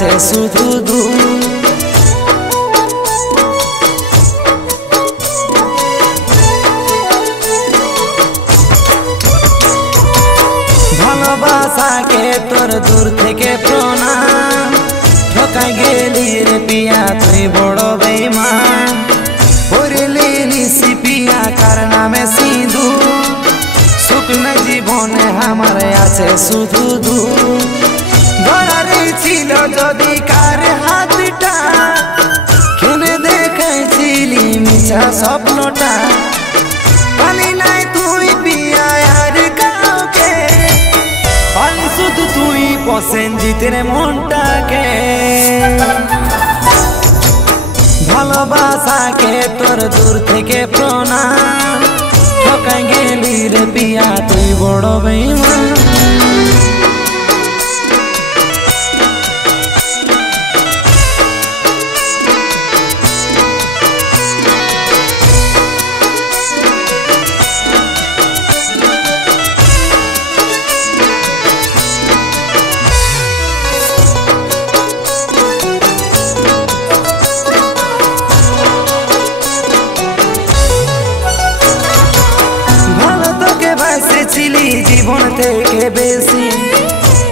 আছে শুধু দূর। ভালোবাসাকে তোর দূর থেকে প্রণাম, ঠকাই গেলি রে পিয়া তুই বড় বেঈমান। পড়লি নিশি পিয়া কার নামে সিঁদুর, শুকনো জীবনে আমার আছে শুধু দূর। গড়ারে ছিল যদি কার হাতটা, কেনে দেখাইছিলি মিছা স্বপ্নটা। পালি নাই তুই পিয়া আর কাউকে, পালি শুধু তুই প্রসেনজিতের মনটাকে। ভালোবাসাকে তোর দূর থেকে প্রণাম, ঠকাই গেলি রে পিয়া তুই বড় বেঈমান। ছিলি জীবন থেকে বেশি,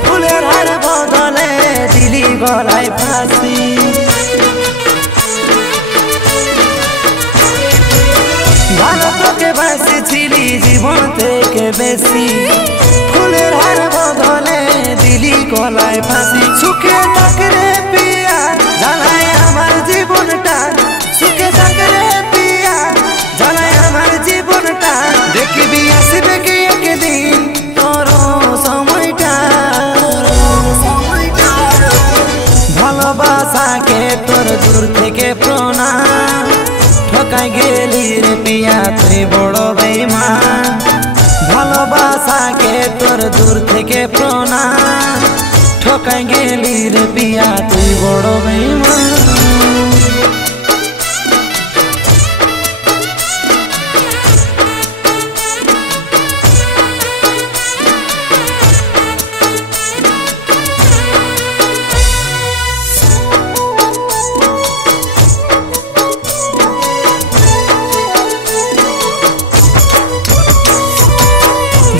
ফুলের হার বদলে দিলি গলায় ফাঁসি। ভালো তোকে বাসেছিলি জীবন থেকে বেশি, ফুলের হার বদলে দিলি গলায় ফাঁসি। সুখে থাকরে পিয়া জ্বালায় আমার জীবনটা, সুখে থাকরে পিয়া জ্বালায় আমার জীবনটা। দেখবি আসবে কি একদিন তোর সময়টা। ভালোবাসাকে তোর দূর থেকে প্রণাম, ঠকাই গেলি রে পিয়া তুই বড় বেঈমান। ভালোবাসাকে তোর দূর থেকে প্রণাম, ঠকাই গেলি রে পিয়া তুই বড় বেঈমান।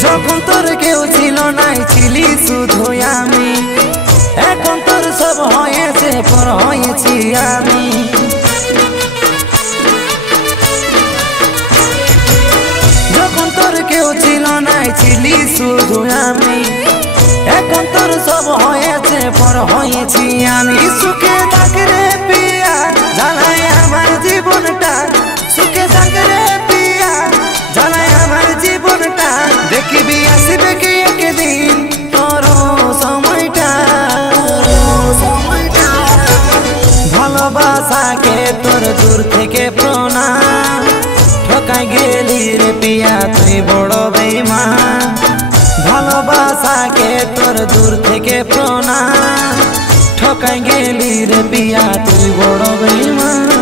যখন তোর কেউ ছিল নাই ছিলি শুধু আমি, এখন তোর সব হয়েছে পর হয়েছি আমি। যখন তোর কেউ ছিল নাই ছিলি শুধু আমি, এখন তোর সব হয়েছে পর হয়েছি আমি। সুখে থাকরে পিয়া জ্বালায় আমার জীবনটা, সুখে থাকরে পিয়া জ্বালায় আমার জীবনটা। দেখবি আসবে কি একদিন তোর সময়টা। ভালোবাসাকে তোর দূর থেকে প্রণাম, ঠকাই গেলি রে পিয়া তুই বড় বেঈমান। ভালোবাসাকে তোর দূর থেকে প্রণাম, ঠকাই গেলি রে পিয়া তুই বড় বেঈমান।